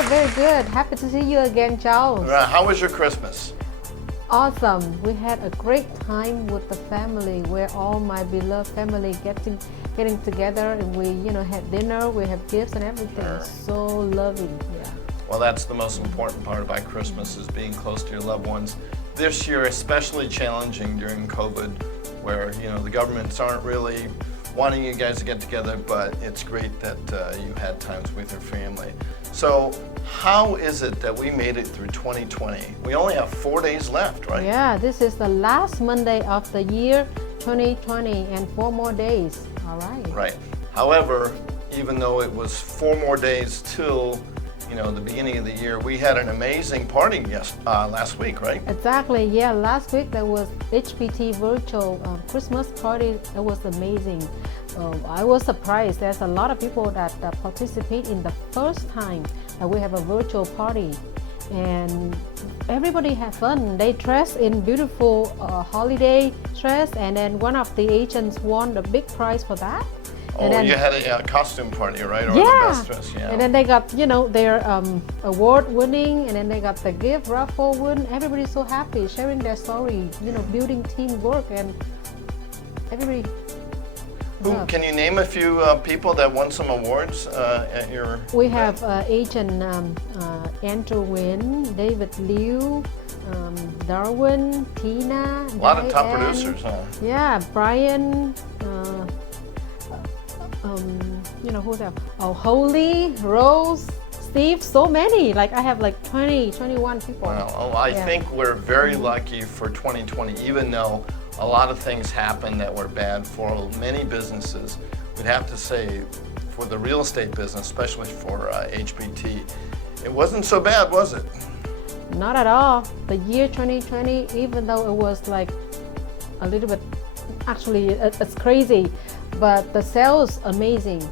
good, very good. Happy to see you again, Charles. How was your Christmas? Awesome. We had a great time with the family, where all my beloved family getting together, and we, had dinner. We have gifts and everything. Sure. So loving. Yeah. Well, that's the most important part about Christmas, is being close to your loved ones. This year, especially challenging during COVID, where the governments aren't really wanting you guys to get together, but it's great that you had times with your family. So how is it that we made it through 2020? We only have 4 days left, right? Yeah, this is the last Monday of the year 2020, and 4 more days. All right. Right. However, even though it was 4 more days till the beginning of the year, we had an amazing party last week, right? Exactly, yeah. Last week there was HPT virtual Christmas party. It was amazing. I was surprised. There's a lot of people that participate in the first time that we have a virtual party, and everybody had fun. They dressed in beautiful holiday dress, and then one of the agents won the big prize for that. And then, you had a costume party, right? Or yeah. The best dress, yeah. And then they got, their award winning, and then they got the gift raffle win. Everybody's so happy, sharing their story, building teamwork, and everybody. Can you name a few people that won some awards at your We event? have agent Andrew Wynn, David Liu, Darwin, Tina, A lot of top Diane. producers, huh? Yeah, Brian, who's that? Oh, Holly, Rose, Steve, so many. Like I have like 20, 21 people. Well, I think we're very lucky for 2020, even though a lot of things happened that were bad for many businesses. We'd have to say, for the real estate business, especially for HPT, it wasn't so bad, was it? Not at all. The year 2020, even though it was like a little bit, actually it's crazy, but the sales amazing.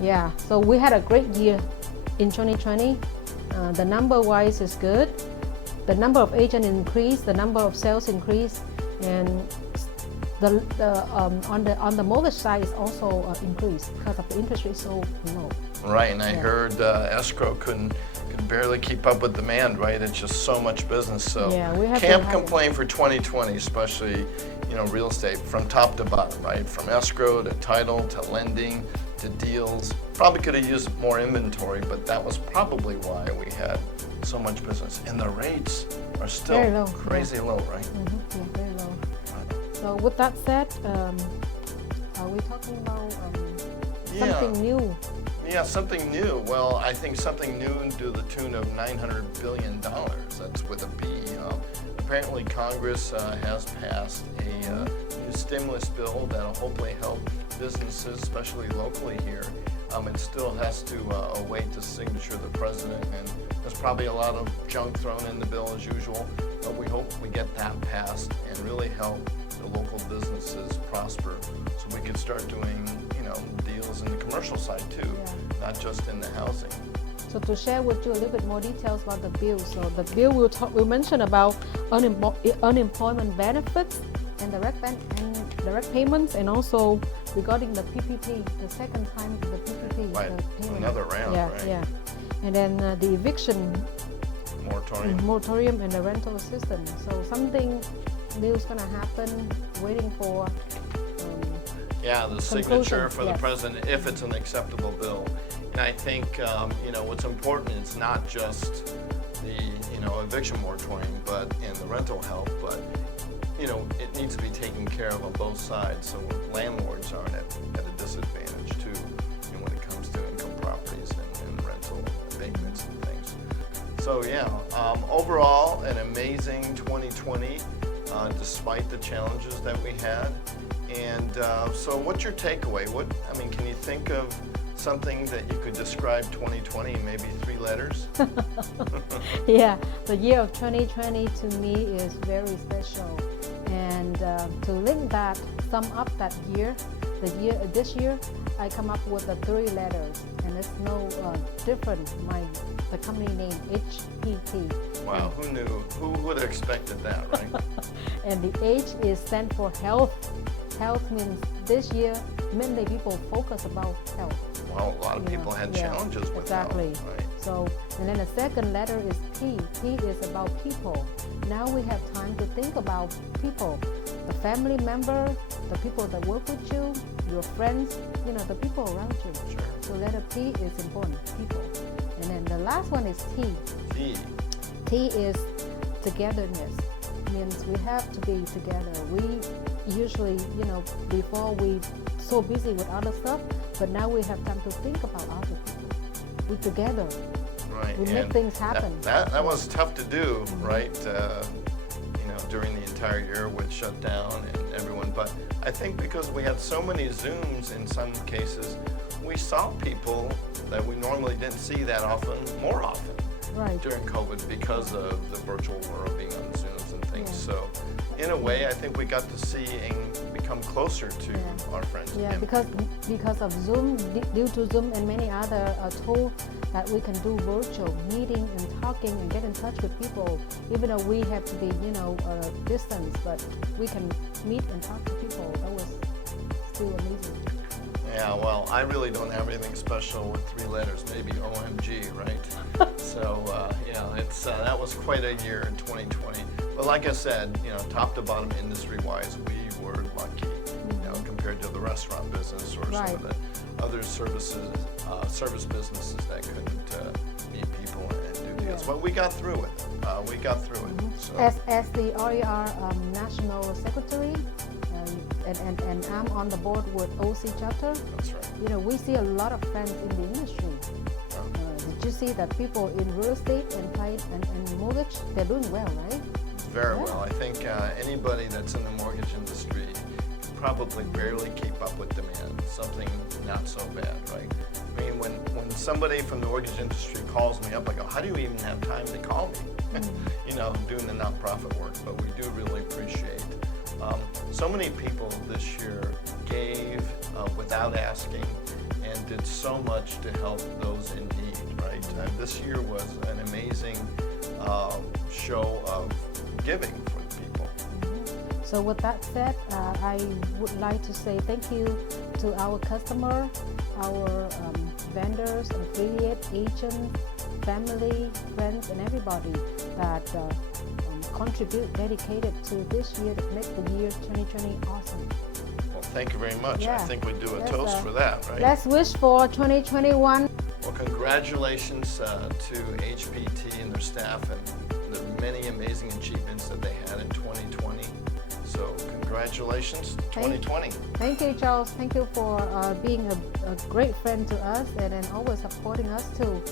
Yeah, so we had a great year in 2020. The number wise is good. The number of agents increased, the number of sales increased, and on the mortgage side is also increased because of the interest rate so low. Right, and I heard escrow could barely keep up with demand, right? It's just so much business, so we have can't complain for 2020, especially real estate from top to bottom, right? From escrow to title to lending to deals. Probably could have used more inventory, but that was probably why we had so much business. And the rates are still very low, crazy low, right? Mm-hmm. Yeah, very low. So with that said, are we talking about something new? Yeah, something new. Well, I think something new to the tune of $900 billion. That's with a B. Apparently, Congress has passed a new stimulus bill that'll hopefully help businesses, especially locally here. It still has to await the signature of the president, and there's probably a lot of junk thrown in the bill as usual, but we hope we get that passed and really help the local businesses prosper, so we can start doing deals in the commercial side too, not just in the housing. So to share with you a little bit more details about the bill. So the bill will mention about unemployment benefits and direct payments, and also regarding the PPP, the second time the PPP. Right, another round, right? Yeah. And then the eviction moratorium and the rental assistance. So something new is going to happen, waiting for the signature for the president, if it's an acceptable bill. And I think what's important is not just the eviction moratorium, but and the rental help, but it needs to be taken care of on both sides, so landlords aren't at a disadvantage too, when it comes to income properties and rental abatements and things. So overall an amazing 2020, despite the challenges that we had. And so what's your takeaway? Can you think of something that you could describe 2020 in maybe 3 letters? Yeah, the year of 2020 to me is very special. And to link that, sum up that year, this year, I come up with the 3 letters, and it's no different. The company name HPT. Wow, who knew? Who would have expected that, right? And the H is stand for health. Health means this year many people focus about health. Well, a lot of people had challenges with exactly. health, right? So, and then the second letter is P. P is about people. Now we have time to think about people, the family member, the people that work with you, your friends, the people around you. Sure. So letter P is important, people. And then the last one is T. T. T is togetherness. Means we have to be together. We usually, before we so busy with other stuff, but now we have time to think about other people. We together. Right. We make things happen. That was tough to do, right? During the entire year with shutdown and everyone. But I think because we had so many Zooms in some cases, we saw people that we normally didn't see that often, more often. Right. During COVID because of the virtual world being on Zooms and things. Yeah. So in a way, I think we got to see and become closer to our friends. Yeah, because of Zoom, due to Zoom and many other tools that we can do virtual meeting and talking and get in touch with people, even though we have to be, distance, but we can meet and talk to people. That was still amazing. Yeah, well, I really don't have anything special with 3 letters, maybe OMG, right? So, that was quite a year in 2020. But like I said, top to bottom industry-wise, we were lucky, compared to the restaurant business or some of the other service businesses that couldn't meet people and do deals. But we got through it. So. As the RER National Secretary, and I'm on the board with OC chapter. That's right. We see a lot of friends in the industry. Did you see that people in real estate and mortgage, they're doing well, right? Very well. I think anybody that's in the mortgage industry probably barely keep up with demand. Something not so bad, right? I mean, when somebody from the mortgage industry calls me up, I go, how do you even have time to call me? Doing the nonprofit work, but we do really appreciate. So many people this year gave without asking and did so much to help those in need, right? This year was an amazing show of giving for the people. So with that said, I would like to say thank you to our customer, our vendors, affiliate, agents, family, friends, and everybody that contribute, dedicated to this year to make the year 2020 awesome. Well, thank you very much. Yeah. I think we do a toast for that, right? Let's wish for 2021. Well, congratulations to HPT and their staff and the many amazing achievements that they had in 2020. So congratulations to 2020. Thank you, Charles. Thank you for being a great friend to us and then always supporting us to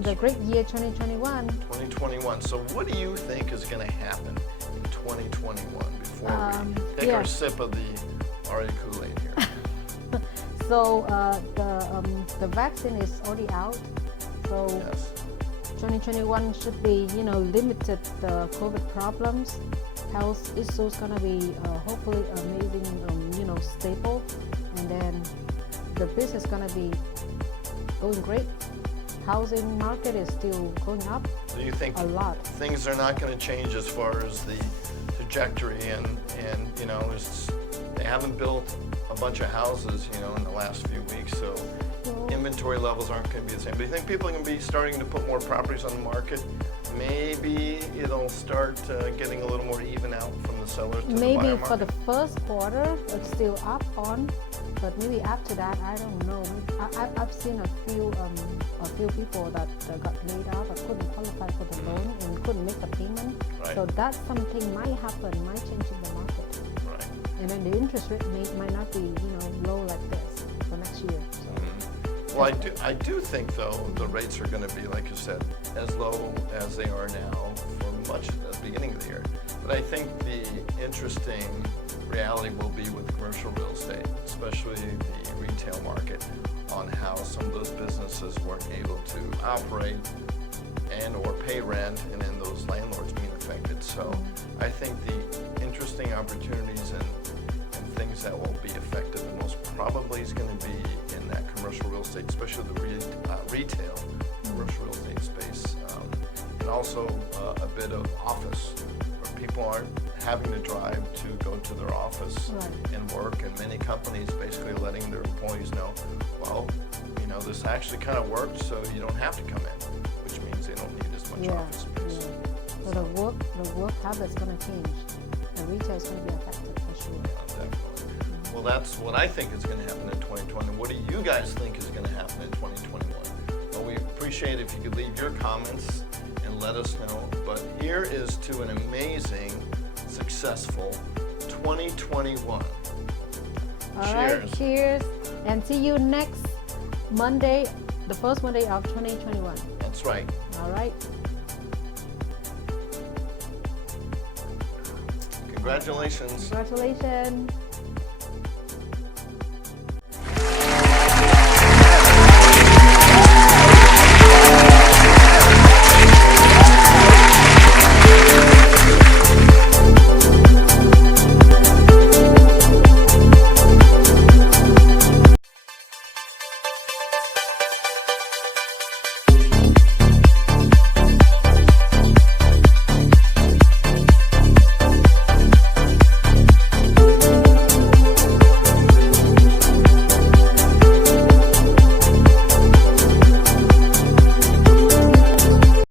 the great year 2021. 2021. So what do you think is going to happen in 2021 before we take our sip of the already Kool-Aid here? So the vaccine is already out. So 2021 should be, limited the COVID problems. Health issues gonna be hopefully amazing, stable, and then the business gonna be going great. Housing market is still going up. Do you think a lot? Things are not going to change as far as the trajectory, and they haven't built a bunch of houses, in the last few weeks, so inventory levels aren't going to be the same. But do you think people are going to be starting to put more properties on the market? Maybe it'll start getting a little more even out from the sellers to the buyer market? Maybe for the first quarter, it's still up on, but maybe after that, I don't know. I've seen a few people that got laid off, but couldn't qualify for the loan and couldn't make the payment. Right. So that something might happen, might change in the market. Right. And then the interest rate might not be, low like this for next year. So. Well, I do think though the rates are going to be, like you said, as low as they are now for much of the beginning of the year. But I think the interesting reality will be with commercial real estate, especially the retail market, on how some of those businesses weren't able to operate and or pay rent, and then those landlords being affected. So I think the interesting opportunities and things that will be affected the most probably is going to be in that commercial real estate, especially the retail commercial real estate space, and also a bit of office, where people aren't having to drive to go to their office and work, and many companies basically letting their employees know, well, this actually kind of worked, so you don't have to come in, which means they don't need as much office space. So the work habit's going to change. The retail is going to be affected for sure. Yeah, definitely. Well, that's what I think is going to happen in 2020. What do you guys think is going to happen in 2021? Well, we appreciate if you could leave your comments and let us know. But here is to an amazing, successful 2021. All Cheers. right, cheers. And see you next Monday, the first Monday of 2021. That's right. All right. Congratulations. Congratulations.